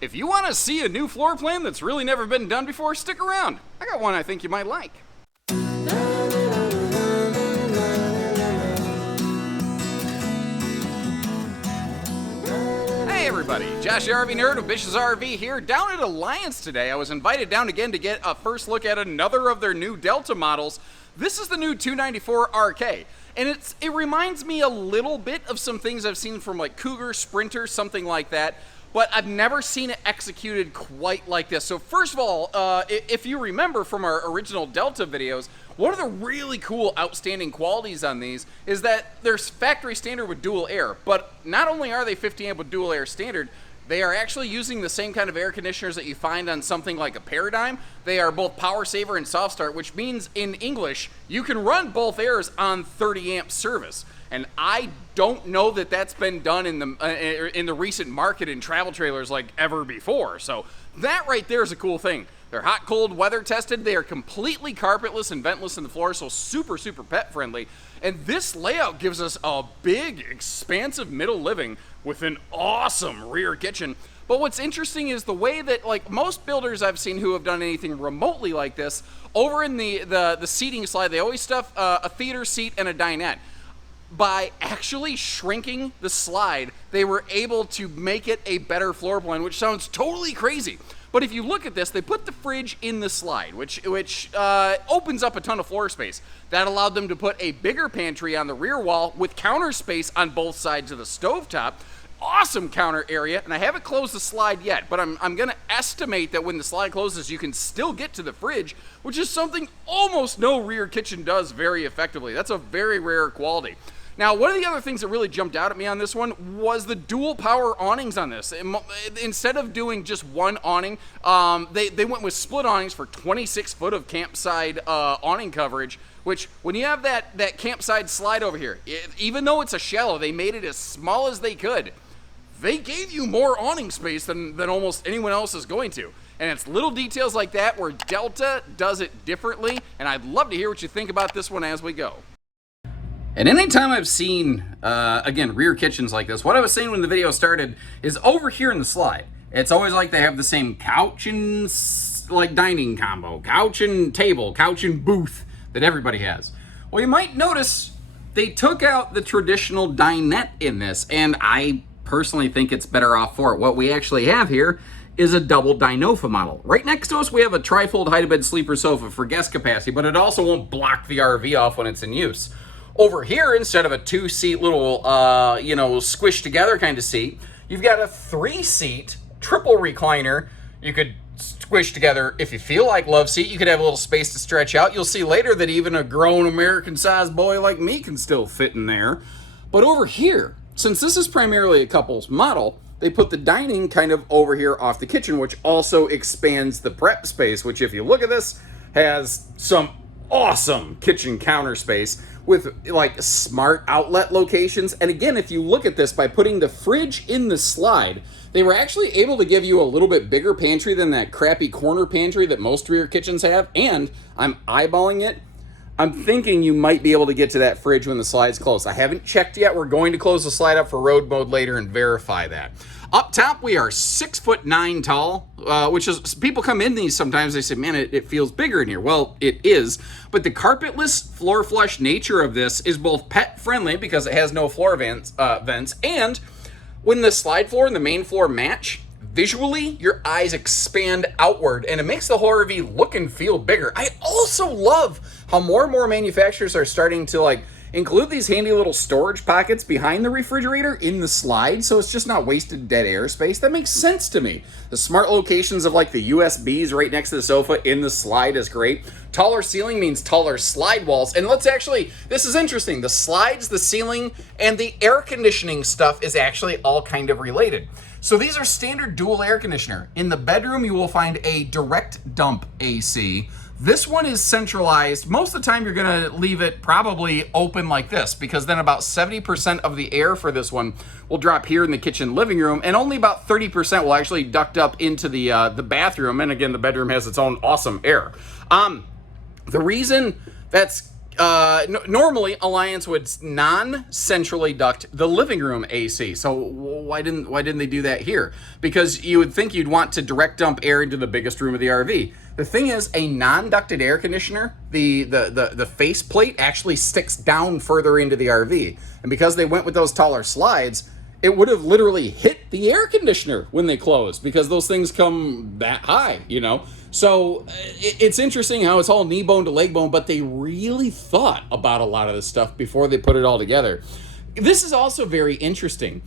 If you want to see a new floor plan that's really never been done before, stick around. I got one I think you might like. Hey everybody, Josh the RV Nerd of Bish's RV here, down at Alliance today. I was invited down again to get a first look at another of their new Delta models. This is the new 294 RK, and it reminds me a little bit of some things I've seen from like Cougar, Sprinter, something like that, but I've never seen it executed quite like this. So first of all, if you remember from our original Delta videos, one of the really cool outstanding qualities on these is that they're factory standard with dual air, but not only are they 50 amp with dual air standard, they are actually using the same kind of air conditioners that you find on something like a Paradigm. They are both power saver and soft start, which means in English, you can run both airs on 30 amp service. And I don't know that that's been done in the recent market in travel trailers like ever before. So that right there is a cool thing. They're hot, cold, weather tested. They are completely carpetless and ventless in the floor, so super, super pet friendly. And this layout gives us a big, expansive middle living with an awesome rear kitchen. But what's interesting is the way that, like, most builders I've seen who have done anything remotely like this, over in the seating slide, they always stuff a theater seat and a dinette. By actually shrinking the slide, they were able to make it a better floor plan, which sounds totally crazy. But if you look at this, they put the fridge in the slide, which opens up a ton of floor space. That allowed them to put a bigger pantry on the rear wall with counter space on both sides of the stovetop. Awesome counter area, and I haven't closed the slide yet, but I'm gonna estimate that when the slide closes, you can still get to the fridge, which is something almost no rear kitchen does very effectively. That's a very rare quality. Now, one of the other things that really jumped out at me on this one was the dual power awnings on this. Instead of doing just one awning, they went with split awnings for 26 foot of campside awning coverage, which when you have that campside slide over here, even though it's a shallow, they made it as small as they could. They gave you more awning space than almost anyone else is going to. And it's little details like that where Delta does it differently, and I'd love to hear what you think about this one as we go. And anytime I've seen, again, rear kitchens like this, what I was saying when the video started is over here in the slide, it's always like they have the same couch and like dining combo, couch and table, couch and booth that everybody has. Well, you might notice they took out the traditional dinette in this, and I personally think it's better off for it. What we actually have here is a double Dinofa model. Right next to us, we have a trifold hide-to-bed sleeper sofa for guest capacity, but it also won't block the RV off when it's in use. Over here, instead of a two-seat little, squish together kind of seat, you've got a three-seat triple recliner. You could squish together if you feel like love seat. You could have a little space to stretch out. You'll see later that even a grown American-sized boy like me can still fit in there. But over here, since this is primarily a couple's model, they put the dining kind of over here off the kitchen, which also expands the prep space, which if you look at this, has some awesome kitchen counter space with like smart outlet locations. And again, if you look at this, by putting the fridge in the slide, they were actually able to give you a little bit bigger pantry than that crappy corner pantry that most rear kitchens have. And I'm eyeballing it. I'm thinking you might be able to get to that fridge when the slide's closed. I haven't checked yet. We're going to close the slide up for road mode later and verify that. Up top, we are 6'9" tall, which is, people come in these sometimes, they say, man, it feels bigger in here. Well, it is, but the carpetless floor flush nature of this is both pet friendly because it has no floor vents, and when the slide floor and the main floor match, visually, your eyes expand outward, and it makes the whole RV look and feel bigger. I also love how more and more manufacturers are starting to like include these handy little storage pockets behind the refrigerator in the slide, so it's just not wasted dead air space. That makes sense to me. The smart locations of like the USBs right next to the sofa in the slide is great. Taller ceiling means taller slide walls. And this is interesting. The slides, the ceiling, and the air conditioning stuff is actually all kind of related. So these are standard dual air conditioner. In the bedroom, you will find a direct dump AC. This one is centralized. Most of the time you're gonna leave it probably open like this, because then about 70% of the air for this one will drop here in the kitchen living room, and only about 30% will actually duct up into the bathroom. And again, the bedroom has its own awesome air. The reason that's normally Alliance would non-centrally duct the living room AC. So why didn't they do that here? Because you would think you'd want to direct dump air into the biggest room of the RV. The thing is, a non-ducted air conditioner, the face plate actually sticks down further into the RV. And because they went with those taller slides, it would have literally hit the air conditioner when they closed, because those things come that high, you know? So it's interesting how it's all knee bone to leg bone, but they really thought about a lot of this stuff before they put it all together. This is also very interesting.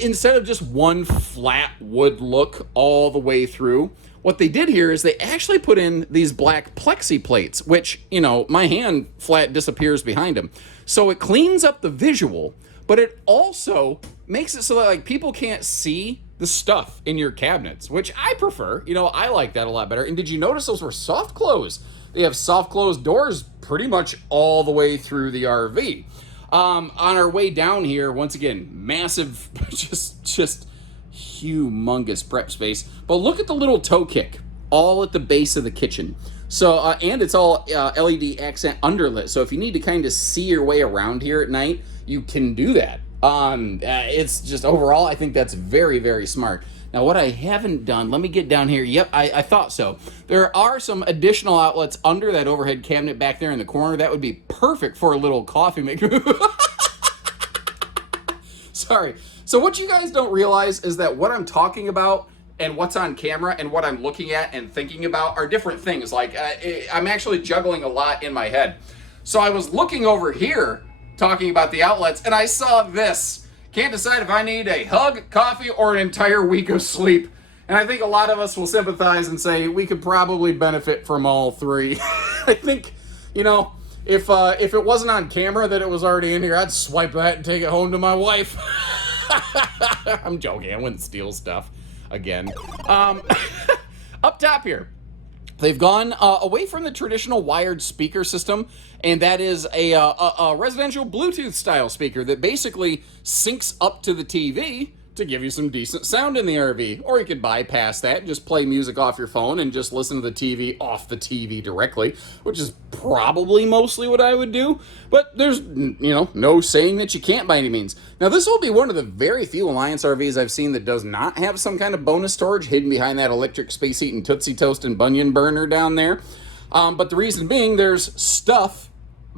Instead of just one flat wood look all the way through, what they did here is they actually put in these black plexi plates, which, you know, my hand flat disappears behind them. So it cleans up the visual, but it also makes it so that like people can't see the stuff in your cabinets, which I prefer. You know, I like that a lot better. And did you notice those were soft close? They have soft close doors pretty much all the way through the RV. On our way down here, once again, massive, just humongous prep space. But look at the little toe kick all at the base of the kitchen. So, and it's all LED accent underlit. So if you need to kind of see your way around here at night, you can do that. It's just overall, I think that's very, very smart. Now, what I haven't done, let me get down here. Yep, I thought so. There are some additional outlets under that overhead cabinet back there in the corner. That would be perfect for a little coffee maker. Sorry. So what you guys don't realize is that what I'm talking about and what's on camera and what I'm looking at and thinking about are different things. Like, I'm actually juggling a lot in my head. So I was looking over here talking about the outlets, and I saw this. Can't decide if I need a hug, coffee, or an entire week of sleep. And I think a lot of us will sympathize and say we could probably benefit from all three. I think, you know, if it wasn't on camera that it was already in here, I'd swipe that and take it home to my wife. I'm joking. I wouldn't steal stuff again. Up top here, they've gone away from the traditional wired speaker system, and that is a residential Bluetooth style speaker that basically syncs up to the TV to give you some decent sound in the RV. Or you could bypass that and just play music off your phone and just listen to the TV off the TV directly, which is probably mostly what I would do. But there's, you know, no saying that you can't by any means. Now, this will be one of the very few Alliance RVs I've seen that does not have some kind of bonus storage hidden behind that electric space heat and Tootsie Toast and Bunyan burner down there. But the reason being, there's stuff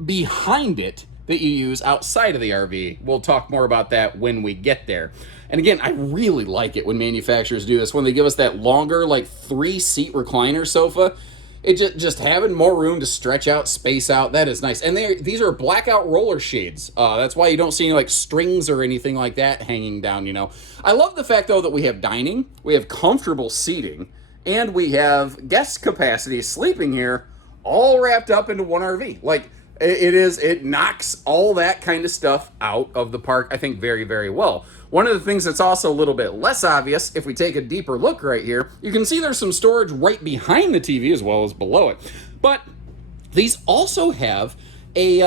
behind it that you use outside of the RV. We'll talk more about that when we get there. And again, I really like it when manufacturers do this, when they give us that longer, like 3-seat recliner sofa. It just having more room to stretch out, space out, that is nice. And these are blackout roller shades. That's why you don't see any like strings or anything like that hanging down, you know. I love the fact, though, that we have dining, we have comfortable seating, and we have guest capacity sleeping here, all wrapped up into one RV. Like, it knocks all that kind of stuff out of the park, I think, very, very well. One of the things that's also a little bit less obvious, if we take a deeper look right here, you can see there's some storage right behind the TV as well as below it. But these also have a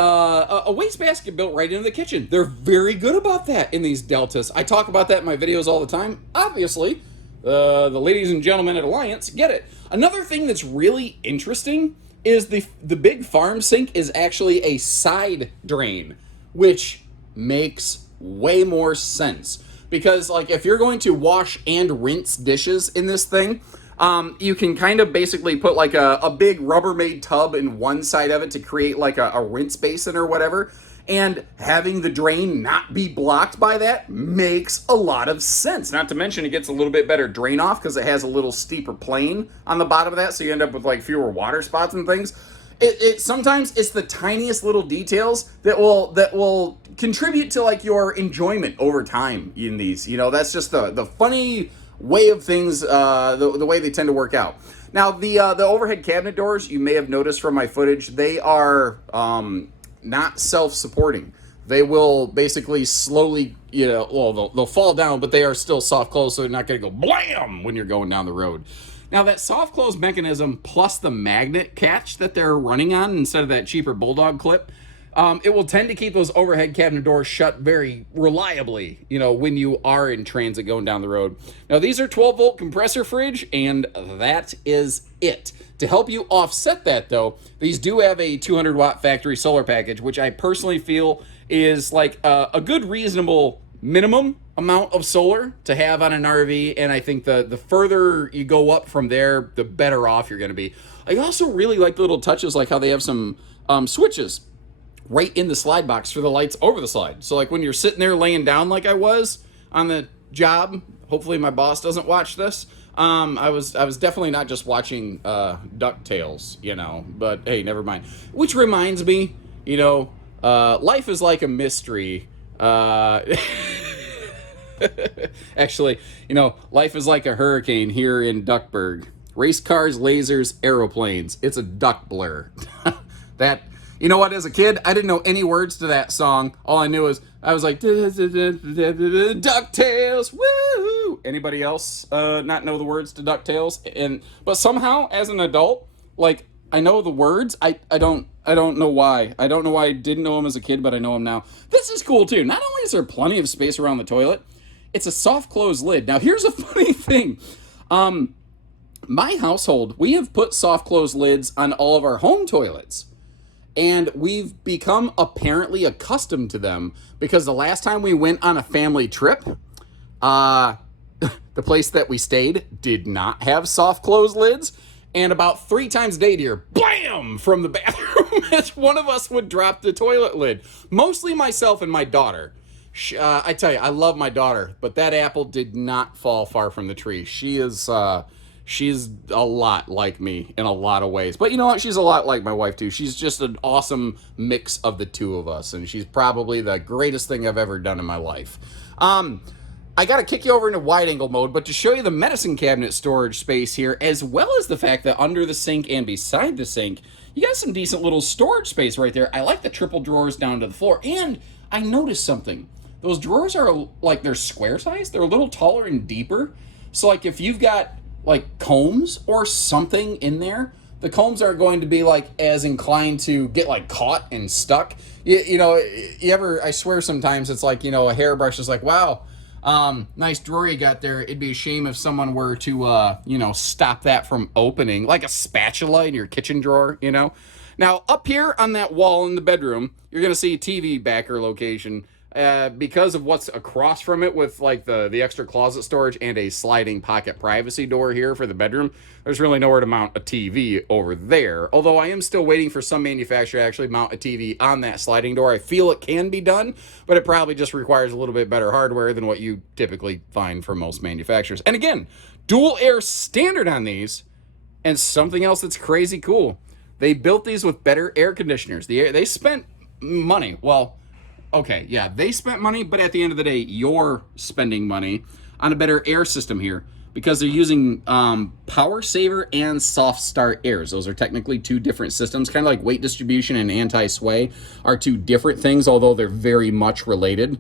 wastebasket built right into the kitchen. They're very good about that in these Deltas. I talk about that in my videos all the time. Obviously, the ladies and gentlemen at Alliance get it. Another thing that's really interesting is the big farm sink is actually a side drain, which makes way more sense. Because, like, if you're going to wash and rinse dishes in this thing, you can kind of basically put like a big Rubbermaid tub in one side of it to create like a rinse basin or whatever. And having the drain not be blocked by that makes a lot of sense. Not to mention it gets a little bit better drain off because it has a little steeper plane on the bottom of that, so you end up with like fewer water spots and things. Sometimes it's the tiniest little details that will contribute to like your enjoyment over time in these. You know, that's just the funny way of things, the way they tend to work out. Now, the overhead cabinet doors, you may have noticed from my footage, they are not self-supporting. They will basically slowly, you know, well, they'll fall down, but they are still soft close, so they're not going to go blam when you're going down the road. Now, that soft close mechanism plus the magnet catch that they're running on instead of that cheaper Bulldog clip, It will tend to keep those overhead cabinet doors shut very reliably, when you are in transit going down the road. Now, these are 12-volt compressor fridge, and that is it. To help you offset that, though, these do have a 200-watt factory solar package, which I personally feel is like a good, reasonable minimum amount of solar to have on an RV, and I think the further you go up from there, the better off you're going to be. I also really like the little touches, like how they have some switches right in the slide box for the lights over the slide. So like when you're sitting there laying down like I was on the job, hopefully my boss doesn't watch this, I was definitely not just watching DuckTales, but hey, never mind. Which reminds me, life is like a mystery. Actually, life is like a hurricane here in Duckburg. Race cars, lasers, aeroplanes. It's a duck blur. That, what, as a kid, I didn't know any words to that song. All I knew was, I was like, DuckTales, woo! Anybody else not know the words to DuckTales? But somehow, as an adult, like, I know the words. I don't know why. I don't know why I didn't know them as a kid, but I know them now. This is cool, too. Not only is there plenty of space around the toilet, it's a soft close lid. Now, here's a funny thing. My household, we have put soft close lids on all of our home toilets. And we've become apparently accustomed to them because the last time we went on a family trip, the place that we stayed did not have soft close lids. And about 3 times a day, dear, blam, from the bathroom, as one of us would drop the toilet lid. Mostly myself and my daughter. I tell you, I love my daughter, but that apple did not fall far from the tree. She's a lot like me in a lot of ways. But you know what? She's a lot like my wife, too. She's just an awesome mix of the two of us, and she's probably the greatest thing I've ever done in my life. I got to kick you over into wide-angle mode, but to show you the medicine cabinet storage space here, as well as the fact that under the sink and beside the sink, you got some decent little storage space right there. I like the triple drawers down to the floor, and I noticed something. Those drawers are, like, they're square size. They're a little taller and deeper. So, like, if you've got, like, combs or something in there, the combs aren't going to be, like, as inclined to get, like, caught and stuck. I swear sometimes it's like, a hairbrush is like, wow, nice drawer you got there. It'd be a shame if someone were to, stop that from opening, like a spatula in your kitchen drawer, Now, up here on that wall in the bedroom, you're going to see TV backer location. Because of what's across from it with like the extra closet storage and a sliding pocket privacy door here for the bedroom, there's really nowhere to mount a TV over there. Although I am still waiting for some manufacturer to actually mount a TV on that sliding door. I feel it can be done, but it probably just requires a little bit better hardware than what you typically find from most manufacturers. And again, dual air standard on these, and something else that's crazy cool. They built these with better air conditioners. They spent money. Well, okay, yeah, they spent money, but at the end of the day, you're spending money on a better air system here because they're using Power Saver and Soft Start Airs. Those are technically 2 different systems, kind of like weight distribution and anti-sway are 2 different things, although they're very much related,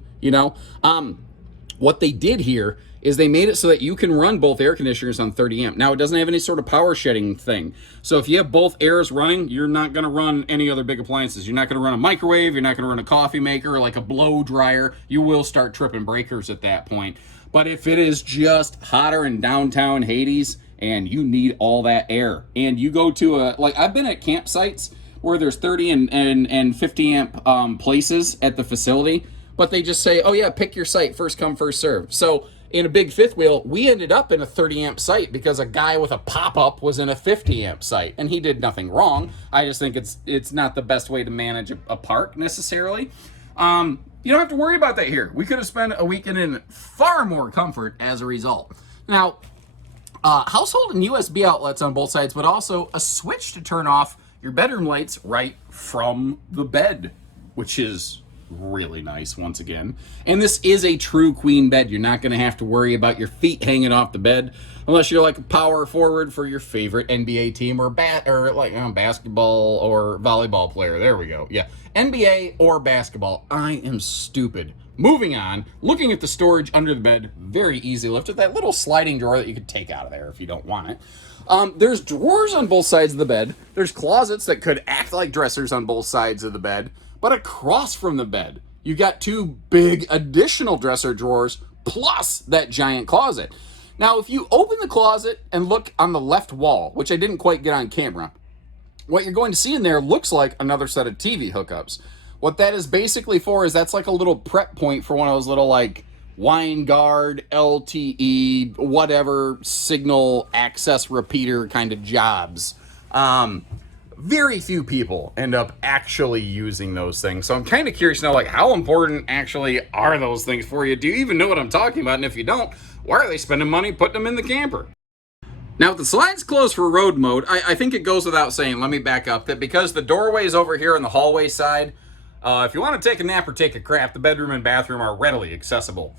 What they did here is they made it so that you can run both air conditioners on 30 amp. Now, it doesn't have any sort of power shedding thing. So if you have both airs running, you're not going to run any other big appliances. You're not going to run a microwave. You're not going to run a coffee maker or like a blow dryer. You will start tripping breakers at that point. But if it is just hotter in downtown Hades and you need all that air, and you go to I've been at campsites where there's 30 and 50 amp places at the facility, but they just say, oh yeah, pick your site, first come, first serve. So in a big fifth wheel, we ended up in a 30 amp site because a guy with a pop-up was in a 50 amp site, and he did nothing wrong. I just think it's not the best way to manage a park necessarily. You don't have to worry about that here. We could have spent a weekend in far more comfort as a result. Now, household and USB outlets on both sides, but also a switch to turn off your bedroom lights right from the bed, which is really nice once again. And this is a true queen bed. You're not going to have to worry about your feet hanging off the bed unless you're like a power forward for your favorite NBA team or basketball or volleyball player. There we go. Yeah, NBA or basketball. I am stupid. Moving on, looking at the storage under the bed, very easy lift with that little sliding drawer that you could take out of there if you don't want it. There's drawers on both sides of the bed. There's closets that could act like dressers on both sides of the bed. But across from the bed, you got 2 big additional dresser drawers plus that giant closet. Now, if you open the closet and look on the left wall, which I didn't quite get on camera, what you're going to see in there looks like another set of TV hookups. What that is basically for is that's like a little prep point for one of those little like wine guard, LTE, whatever, signal access repeater kind of jobs. Very few people end up actually using those things. So I'm kind of curious to know, like, how important actually are those things for you? Do you even know what I'm talking about? And if you don't, why are they spending money putting them in the camper? Now, if the slide's closed for road mode, I think it goes without saying, let me back up, that because the doorway's over here on the hallway side, if you want to take a nap or take a crap, the bedroom and bathroom are readily accessible.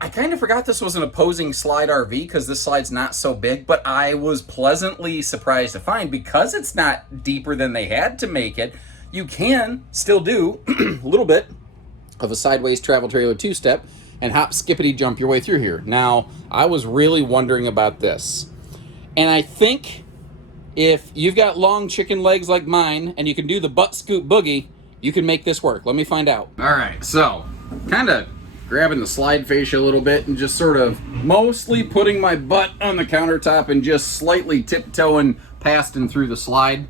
I kind of forgot this was an opposing slide RV because this slide's not so big, but I was pleasantly surprised to find because it's not deeper than they had to make it, you can still do a little bit of a sideways travel trailer 2-step and hop, skippity, jump your way through here. Now, I was really wondering about this. And I think if you've got long chicken legs like mine and you can do the butt scoop boogie, you can make this work. Let me find out. All right, so kind of grabbing the slide fascia a little bit and just sort of mostly putting my butt on the countertop and just slightly tiptoeing past and through the slide.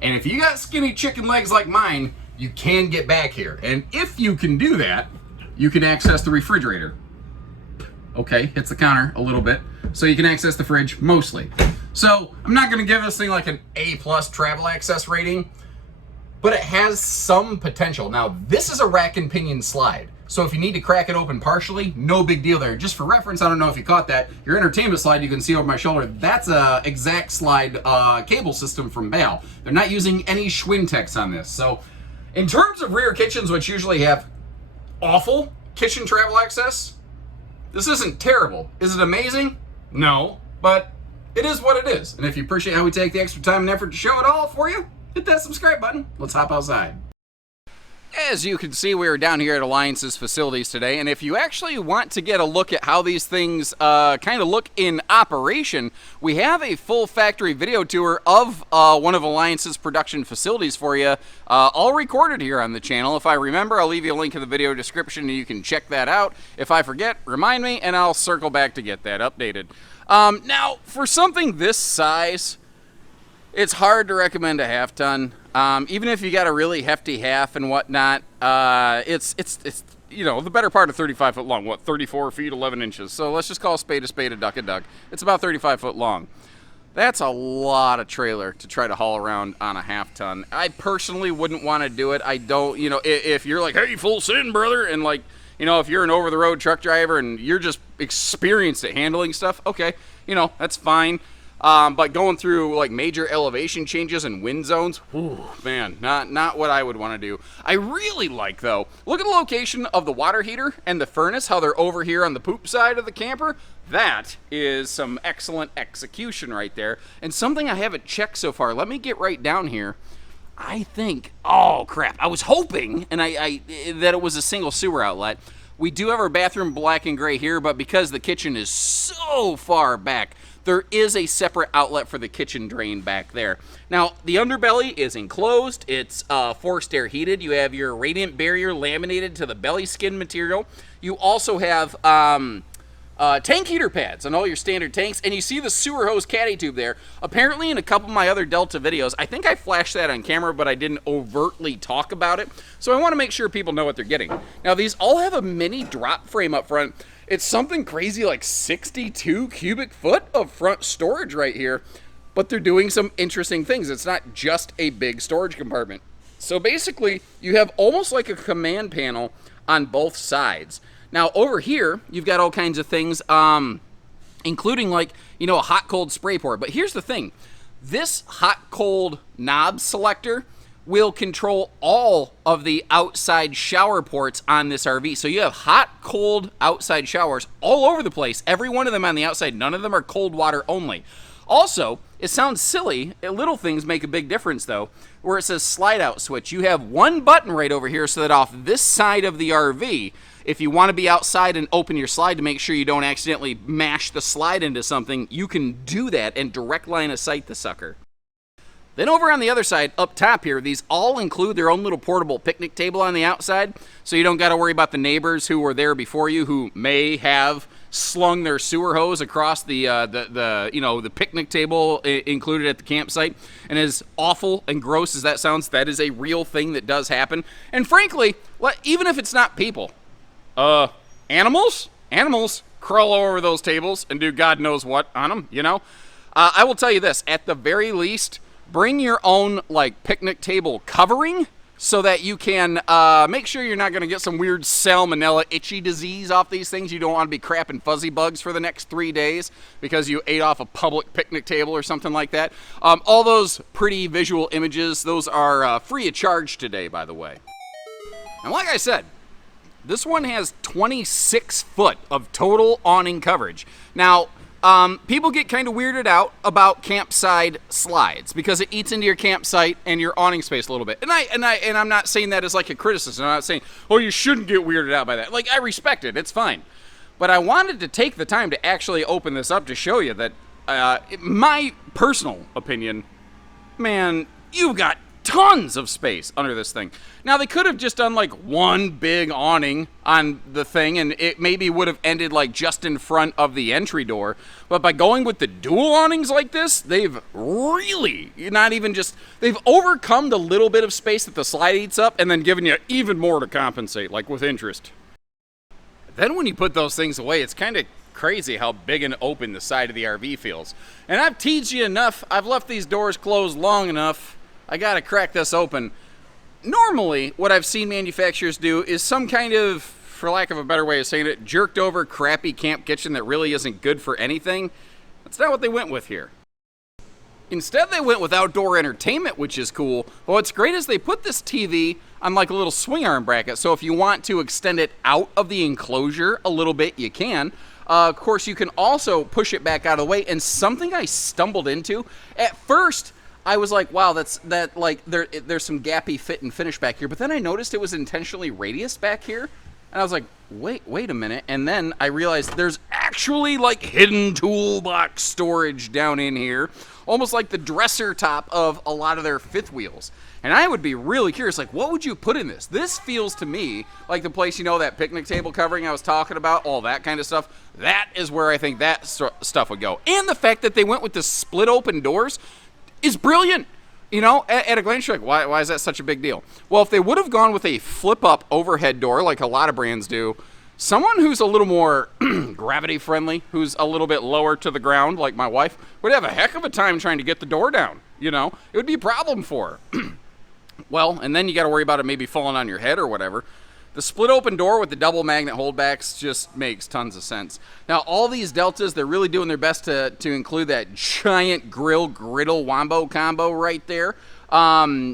And if you got skinny chicken legs like mine, you can get back here. And if you can do that, you can access the refrigerator. Okay, hits the counter a little bit. So you can access the fridge mostly. So I'm not gonna give this thing like an A+ travel access rating, but it has some potential. Now, this is a rack and pinion slide. So if you need to crack it open partially, no big deal there. Just for reference, I don't know if you caught that, your entertainment slide you can see over my shoulder, that's a exact slide cable system from Bale. They're not using any Schwintex on this. So in terms of rear kitchens, which usually have awful kitchen travel access, this isn't terrible. Is it amazing? No, but it is what it is. And if you appreciate how we take the extra time and effort to show it all for you, hit that subscribe button. Let's hop outside. As you can see, we are down here at Alliance's facilities today, and if you actually want to get a look at how these things kind of look in operation, we have a full factory video tour of one of Alliance's production facilities for you, all recorded here on the channel. If I remember, I'll leave you a link in the video description and you can check that out. If I forget, remind me, and I'll circle back to get that updated. Now, for something this size, it's hard to recommend a half ton. Even if you got a really hefty half and whatnot, it's you know, the better part of 35 foot long. What, 34 feet 11 inches? So let's just call a spade, a duck a duck. It's about 35 foot long. That's a lot of trailer to try to haul around on a half ton. I personally wouldn't want to do it. I don't, you know, if you're like, hey, full send, brother, and like, you know, if you're an over the road truck driver and you're just experienced at handling stuff, okay, you know, that's fine. But going through like major elevation changes and wind zones, whew, man, not what I would want to do. I really like, though, look at the location of the water heater and the furnace, how they're over here on the poop side of the camper. That is some excellent execution right there. And something I haven't checked so far. Let me get right down here. I think, oh crap, I was hoping that it was a single sewer outlet. We do have our bathroom black and gray here, but because the kitchen is so far back, there is a separate outlet for the kitchen drain back there. Now, the underbelly is enclosed. It's forced air heated. You have your radiant barrier laminated to the belly skin material. You also have tank heater pads on all your standard tanks, and you see the sewer hose caddy tube there. Apparently, in a couple of my other Delta videos, I think I flashed that on camera, but I didn't overtly talk about it. So I want to make sure people know what they're getting. Now, these all have a mini drop frame up front. It's something crazy like 62 cubic foot of front storage right here, but they're doing some interesting things. It's not just a big storage compartment. So basically, you have almost like a command panel on both sides. Now, over here, you've got all kinds of things, including like, you know, a hot-cold spray port. But here's the thing. This hot-cold knob selector will control all of the outside shower ports on this RV. So you have hot, cold outside showers all over the place. Every one of them on the outside. None of them are cold water only. Also, it sounds silly. Little things make a big difference, though, where it says slide out switch. You have one button right over here so that off this side of the RV, if you want to be outside and open your slide to make sure you don't accidentally mash the slide into something, you can do that and direct line of sight the sucker. Then over on the other side, up top here, these all include their own little portable picnic table on the outside, so you don't got to worry about the neighbors who were there before you who may have slung their sewer hose across the picnic table included at the campsite. And as awful and gross as that sounds, that is a real thing that does happen. And frankly, even if it's not people, animals crawl over those tables and do God knows what on them, you know? I will tell you this, at the very least, bring your own, like, picnic table covering so that you can make sure you're not going to get some weird salmonella itchy disease off these things. You don't want to be crapping fuzzy bugs for the next 3 days because you ate off a public picnic table or something like that. All those pretty visual images, those are free of charge today, by the way. And like I said, this one has 26 foot of total awning coverage. Now, people get kind of weirded out about campsite slides because it eats into your campsite and your awning space a little bit. And I'm not saying that as like a criticism. I'm not saying, oh, you shouldn't get weirded out by that. Like, I respect it. It's fine. But I wanted to take the time to actually open this up to show you that, my personal opinion, man, you've got tons of space under this thing. Now, they could have just done like one big awning on the thing and it maybe would have ended like just in front of the entry door. But by going with the dual awnings like this, they've really they've overcome the little bit of space that the slide eats up and then given you even more to compensate, like with interest. Then when you put those things away, it's kind of crazy how big and open the side of the RV feels. And I've teased you enough. I've left these doors closed long enough. I gotta crack this open. Normally, what I've seen manufacturers do is some kind of, for lack of a better way of saying it, jerked over crappy camp kitchen that really isn't good for anything. That's not what they went with here. Instead, they went with outdoor entertainment, which is cool. But what's great is they put this TV on like a little swing arm bracket, so if you want to extend it out of the enclosure a little bit, you can. Of course, you can also push it back out of the way, and something I stumbled into, at first, I was like, wow, there's some gappy fit and finish back here. But then I noticed it was intentionally radius back here. And I was like, wait a minute. And then I realized there's actually like hidden toolbox storage down in here. Almost like the dresser top of a lot of their fifth wheels. And I would be really curious, like, what would you put in this? This feels to me like the place, you know, that picnic table covering I was talking about, all that kind of stuff. That is where I think that stuff would go. And the fact that they went with the split open doors is brilliant. You know, at a glance, you're like, why is that such a big deal? Well, if they would have gone with a flip-up overhead door, like a lot of brands do, someone who's a little more gravity-friendly, who's a little bit lower to the ground, like my wife, would have a heck of a time trying to get the door down, you know? It would be a problem for her. Well, and then you got to worry about it maybe falling on your head or whatever. The split open door with the double magnet holdbacks just makes tons of sense. Now, all these Deltas, they're really doing their best to include that giant griddle wombo combo right there. The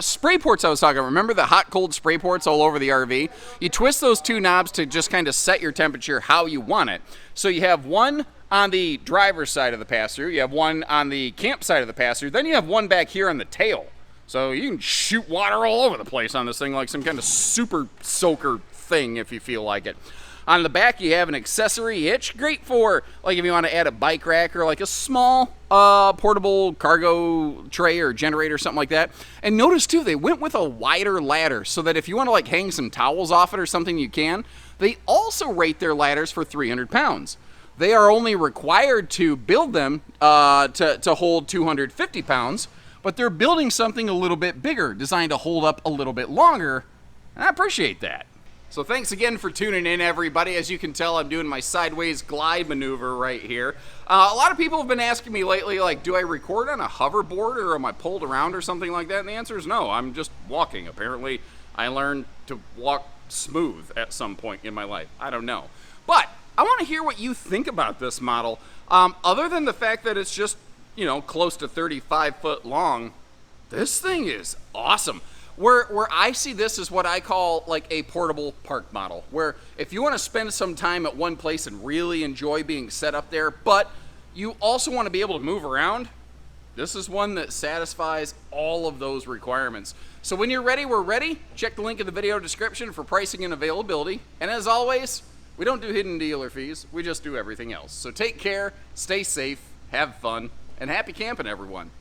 spray ports I was talking about, remember the hot cold spray ports all over the RV? You twist those two knobs to just kind of set your temperature how you want it. So you have one on the driver's side of the pass-through, you have one on the camp side of the pass-through, then you have one back here on the tail. So you can shoot water all over the place on this thing like some kind of super soaker thing if you feel like it. On the back, you have an accessory hitch, great for like if you want to add a bike rack or like a small portable cargo tray or generator or something like that. And notice too, they went with a wider ladder so that if you want to like hang some towels off it or something, you can. They also rate their ladders for 300 pounds. They are only required to build them to hold 250 pounds. But they're building something a little bit bigger, designed to hold up a little bit longer, and I appreciate that. So thanks again for tuning in, everybody. As you can tell, I'm doing my sideways glide maneuver right here. A lot of people have been asking me lately, like, do I record on a hoverboard or am I pulled around or something like that? And the answer is no, I'm just walking. Apparently, I learned to walk smooth at some point in my life. I don't know. But I want to hear what you think about this model, other than the fact that it's just, you know, close to 35 foot long. This thing is awesome. Where I see this is what I call like a portable park model, where if you want to spend some time at one place and really enjoy being set up there, but you also want to be able to move around, this is one that satisfies all of those requirements. So when you're ready, we're ready. Check the link in the video description for pricing and availability. And as always, we don't do hidden dealer fees, we just do everything else. So take care, stay safe, have fun, and happy camping, everyone.